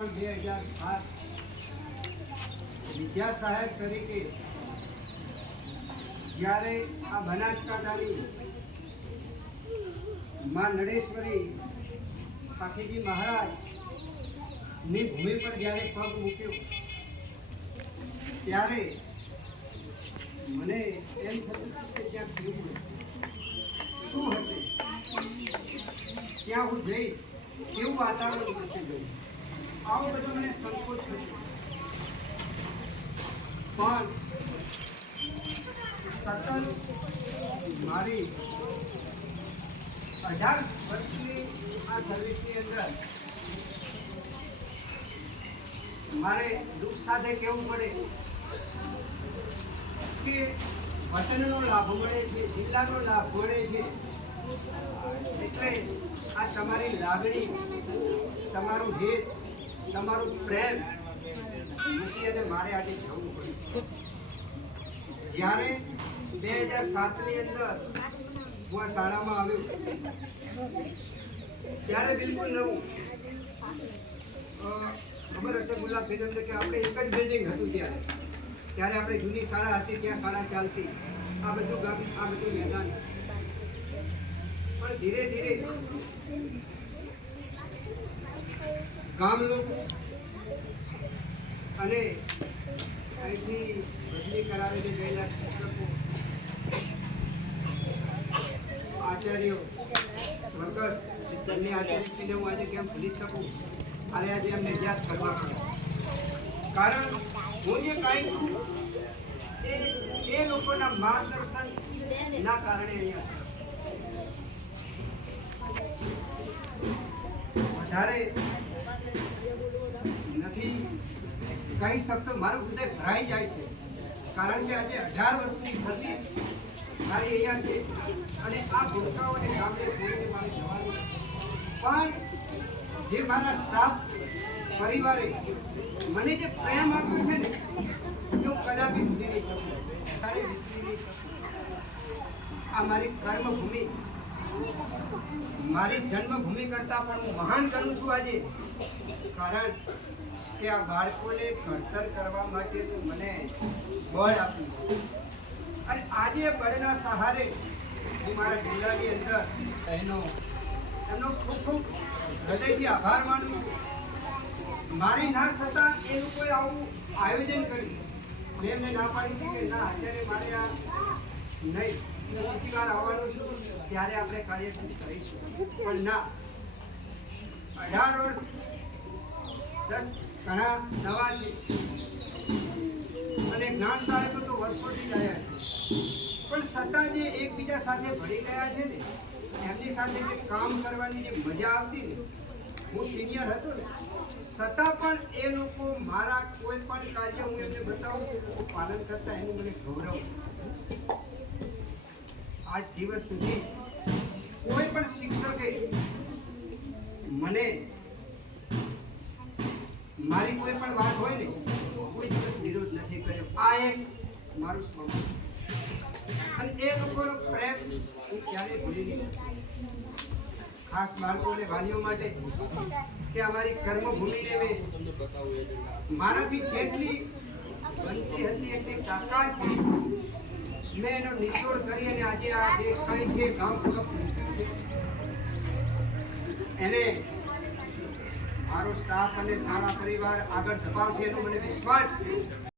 બે વિદ્યા સહાયક તરીકે જ્યારે આ બનાસકાંઠાની માં નડેશ્વરી પાકીજી મહારાજની ભૂમિ પર જ્યારે પગ મૂક્યો, ત્યારે મને એમ થતું કે ત્યાં કેવું શું હશે? ત્યાં હું જઈશ. કેવું વાતાવરણ મળશે જઈશ આવો બધો મને સંકોચ થયો પણ સતત મારી અઢાર વર્ષની આ સર્વિસની અંદર મારે દુઃખ સાથે કહેવું પડે કે વતનનો લાભ મળે છે, જિલ્લાનો લાભ મળે છે. એટલે આ તમારી લાગણી, તમારું હેત તમારું પ્રેમ મૂકી અને મારે આજે જવું પડ્યું. જ્યારે બે હજાર સાતની અંદર હું આ શાળામાં આવ્યો, ત્યારે બિલકુલ નવું. ખબર હશે ગુલાબબેન અમને કે આપણે એક જ બિલ્ડિંગ હતું ત્યારે ત્યારે આપણે જૂની શાળા હતી, ત્યાં શાળા ચાલતી. આ બધું ગામ, આ બધું મેદાન. પણ ધીરે ધીરે ગામ લોકો અને અહીંથી બદલી કરાવીને ગયેલા શિક્ષકો, આચાર્યો, સ્વર્ગસ્થ બંને આચાર્યશ્રીને હું આજે કેમ ભૂલી શકું? અને આજે એમને યાદ કરવા પડે કારણ હું જે કાંઈ છું, એ એ લોકોના માર્ગદર્શન ના કારણે અહીંયા વધારે કહી શકતો મારું હૃદય ભરાઈ જાય છે? કારણ કે આજે અઢાર વર્ષની સર્વિસ મારી અહીંયા છે અને આ ભૂલકાઓને ગામને છોડીને મારે જવાનું પણ જે મારા સ્ટાફ પરિવારે મને જે પ્રેમ આપ્યો છે ને હું કદાપી ભૂલી નહીં શકું. ક્યારેય વિસરી નહીં શકું. આ મારી કર્મભૂમિ. મારી જન્મભૂમિ કરતાં પણ હું મહાન કરું છું આજે. કારણ કે આ બાળકોને ઘડતર કરવા માટે તું મને બળ આપ્યું અને આજે બળના સહારે હું મારા જિલ્લાની અંદર એનો, એમનો ખૂબ ખૂબ હૃદયથી આભાર માનું છું. મારી ના છતાં એ લોકોએ આવું આયોજન કર્યું. મેં એમને ના પાડી હતી કે ના, અત્યારે મારે આ નહીં. બીજી વાર આવવાનું છું, ત્યારે આપણે કાર્યક્રમ કરીશું. પણ ના, અઢાર વર્ષ, દસ ઘણા નવા છે. અને જ્ઞાન સાહેબ તો વર્ષોથી જ આવ્યા છે. પણ છતાં જે એકબીજા સાથે ભળી ગયા છે ને, એમની સાથે જે કામ કરવાની જે મજા આવતી ને, હું સિનિયર હતો ને છતાં પણ એ લોકો મારા કોઈ પણ કાર્ય હું એમને બતાવું પાલન કરતા એનું મને ગૌરવ આજ દિવસ સુધી કોઈ પણ શિક્ષકે મને મારી કોઈ પણ વાત હોય ને, કોઈ દિવસ વિરોધ નથી કર્યો. આ એક મારું સ્વભાવ અને એ લોકોનો પ્રેમ હું ક્યારેય ભૂલી નહીં ખાસ બાળકોને વાલીઓ માટે કે અમારી કર્મભૂમિને મેં મારાથી જેટલી બનતી હતી એટલી તાકાતથી મેં એનો નિચોડ કરી અને આજે આ જે કંઈ છે ગામ સમક્ષ છે, એને મારો સ્ટાફ અને શાળા પરિવાર આગળ ધપાવશે એનો મને વિશ્વાસ છે.